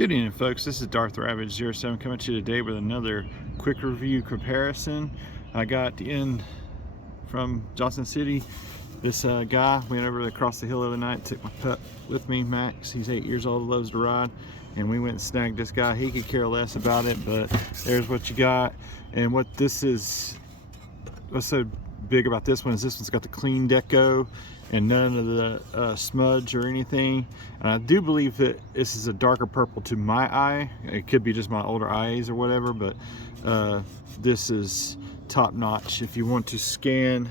Good evening, folks. This is Darth Ravage 07 coming to you today with another quick review comparison. I got in from Johnson City. This guy went over across the hill the other night, took my pup with me, Max. He's 8 years old, loves to ride, and we went and snagged this guy. He could care less about it, but there's what you got. And what this is, what's so big about this one is this one's got the clean deco and none of the smudge or anything. And I do believe that this is a darker purple to my eye. It could be just my older eyes or whatever, but this is top notch. If you want to scan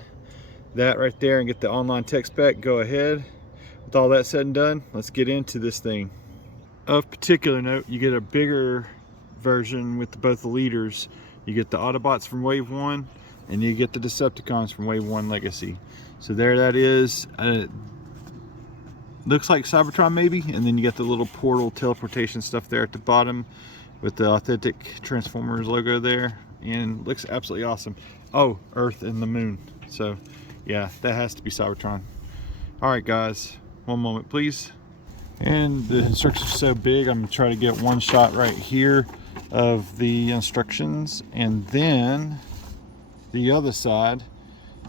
that right there and get the online text back, go ahead. With all that said and done, let's get into this thing. Of particular note, you get a bigger version with both the leaders. You get the Autobots from Wave 1 and you get the Decepticons from Wave 1 Legacy. So there that is. Looks like Cybertron maybe, and then you got the little portal teleportation stuff there at the bottom with the authentic Transformers logo there, and looks absolutely awesome. Oh, Earth and the Moon. So yeah, that has to be Cybertron. All right guys, one moment please. And the instructions are so big, I'm gonna try to get one shot right here of the instructions, and then the other side,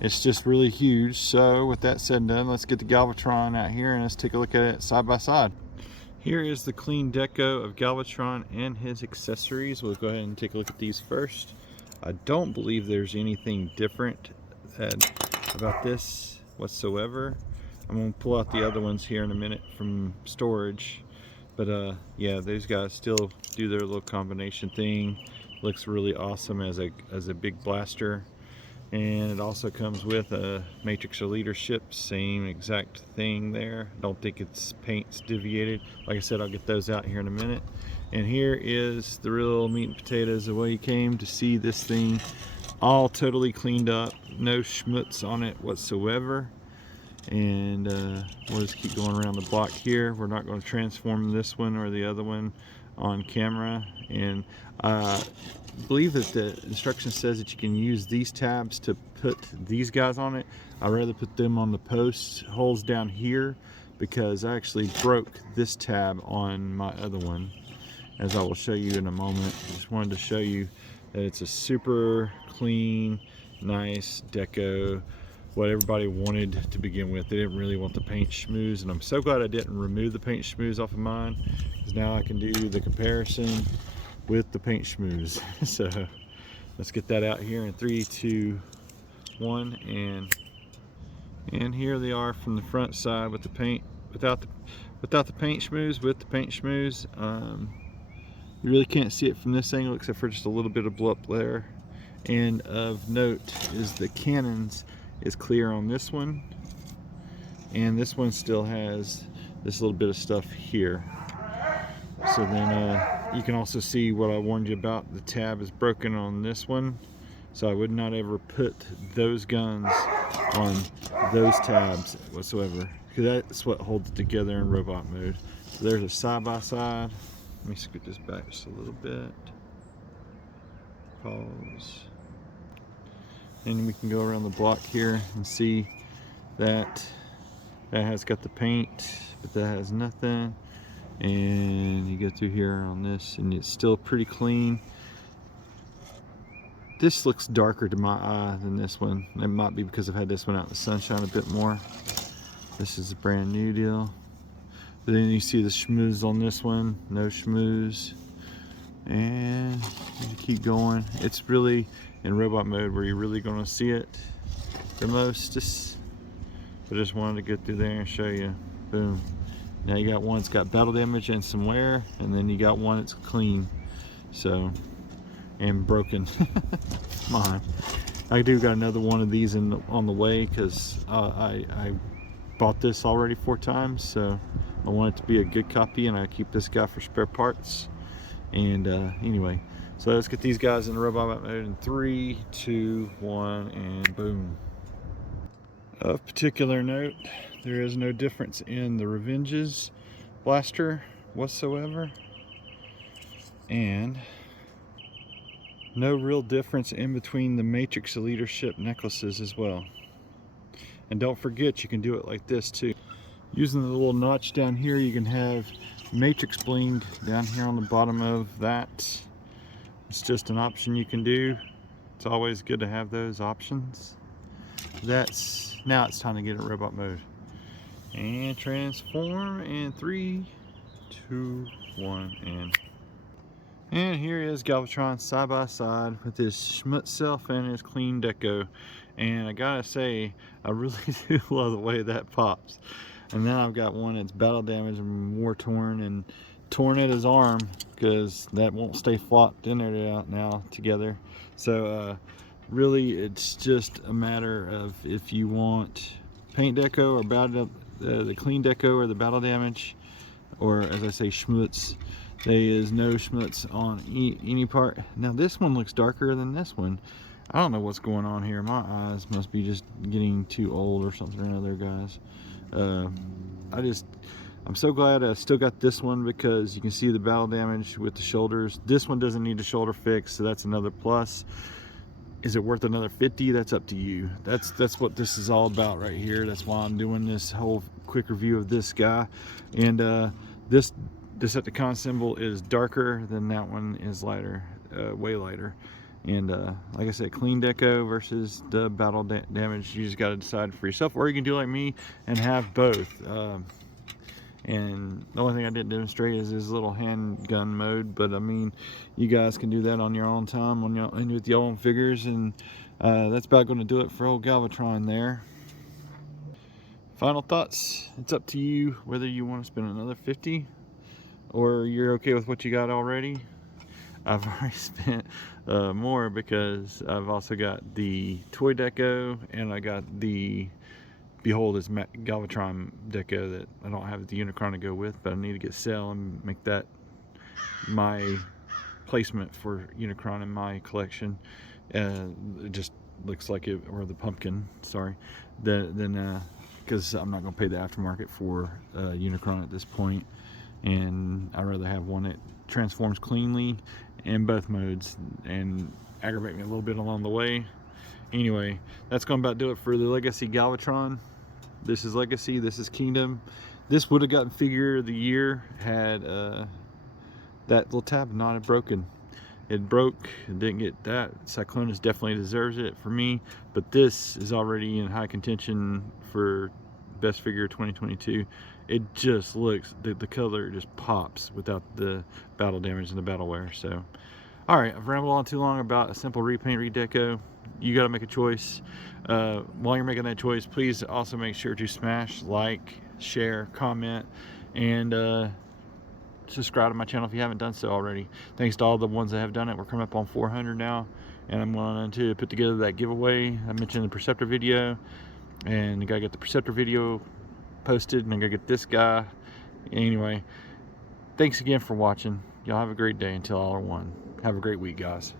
it's just really huge. So with that said and done, let's get the Galvatron out here and let's take a look at it side by side. Here is the clean deco of Galvatron and his accessories. We'll go ahead and take a look at these first. I don't believe there's anything different about this whatsoever. I'm going to pull out the other ones here in a minute from storage. But yeah, these guys still do their little combination thing. Looks really awesome as a big blaster. And it also comes with a matrix of leadership, same exact thing there. Don't think its paint's deviated. Like I said, I'll get those out here in a minute. And here is the real meat and potatoes, the way you came to see this thing all totally cleaned up, no schmutz on it whatsoever. And we'll just keep going around the block here. We're not going to transform this one or the other one on camera. And I believe that the instruction says that you can use these tabs to put these guys on it. I'd rather put them on the post holes down here because I actually broke this tab on my other one, as I will show you in a moment. I just wanted to show you that it's a super clean, nice deco, what everybody wanted to begin with. They didn't really want the paint schmooze, and I'm so glad I didn't remove the paint schmooze off of mine, because now I can do the comparison with the paint schmooze. So let's get that out here in 3, 2, 1, and here they are from the front side with the paint, without the paint schmooze, with the paint schmooze. You really can't see it from this angle except for just a little bit of blow up there. And of note is the cannons is clear on this one, and this one still has this little bit of stuff here. So then you can also see what I warned you about. The tab is broken on this one, so I would not ever put those guns on those tabs whatsoever, because that's what holds it together in robot mode. So there's a side by side. Let me scoot this back just a little bit. Pause. And we can go around the block here and see that that has got the paint, but that has nothing. And you go through here on this and it's still pretty clean. This looks darker to my eye than this one. It might be because I've had this one out in the sunshine a bit more. This is a brand new deal. But then you see the schmooze on this one, no schmooze. And you keep going. It's really in robot mode where you're really going to see it the most. I just wanted to get through there and show you. Boom. Now you got one that's got battle damage and some wear, and then you got one that's clean. So, and broken. Come on. I do got another one of these on the way, because I bought this already 4 times, so I want it to be a good copy, and I keep this guy for spare parts. And anyway, so let's get these guys in the robot mode in 3, 2, 1, and boom. Of particular note, there is no difference in the Revenge's blaster whatsoever, and no real difference in between the Matrix of Leadership necklaces as well. And don't forget, you can do it like this too. Using the little notch down here, you can have matrix blinged down here on the bottom of that. It's just an option you can do. It's always good to have those options. Now it's time to get in robot mode. And transform in 3, 2, 1, and here is Galvatron side by side with his schmutz self and his clean deco. And I gotta say, I really do love the way that pops. And then I've got one that's battle damaged and war torn and torn at his arm, because that won't stay flopped in there now together. So really it's just a matter of if you want paint deco or the clean deco or the battle damage, or as I say, schmutz. There is no schmutz on any part. Now this one looks darker than this one. I don't know what's going on here. My eyes must be just getting too old or something or another, guys. I'm so glad I still got this one, because you can see the battle damage with the shoulders. This one doesn't need a shoulder fix, so that's another plus. Is it worth another 50? That's up to you. That's what this is all about right here. That's why I'm doing this whole quick review of this guy. And this Decepticon symbol is darker than that one is lighter, way lighter. And like I said, clean deco versus the battle damage, you just got to decide for yourself, or you can do like me and have both. And the only thing I didn't demonstrate is his little handgun mode, but I mean, you guys can do that on your own time, and with your own figures. And that's about going to do it for old Galvatron there. Final thoughts, it's up to you whether you want to spend another 50 or you're okay with what you got already. I've already spent more, because I've also got the toy deco, and I got the Behold is Galvatron deco that I don't have the Unicron to go with, but I need to get sale and make that my placement for Unicron in my collection. It just looks like it, or the pumpkin, sorry. Then because I'm not going to pay the aftermarket for Unicron at this point, and I'd rather have one that transforms cleanly in both modes and aggravate me a little bit along the way. Anyway, that's going to about do it for the Legacy Galvatron. This is Legacy, this is Kingdom. This would have gotten Figure of the Year had that little tab not have broken. It broke and didn't get that. Cyclonus definitely deserves it for me, but this is already in high contention for Best Figure 2022. It just looks, the color just pops without the battle damage and the battle wear. So, alright, I've rambled on too long about a simple repaint, redeco. You got to make a choice. While you're making that choice, please also make sure to smash, like, share, comment, and subscribe to my channel if you haven't done so already. Thanks to all the ones that have done it. We're coming up on 400 now, and I'm going to put together that giveaway. I mentioned the Preceptor video, and I gotta get the Preceptor video posted, and I gotta get this guy. Anyway, thanks again for watching. Y'all have a great day until all are one. Have a great week, guys.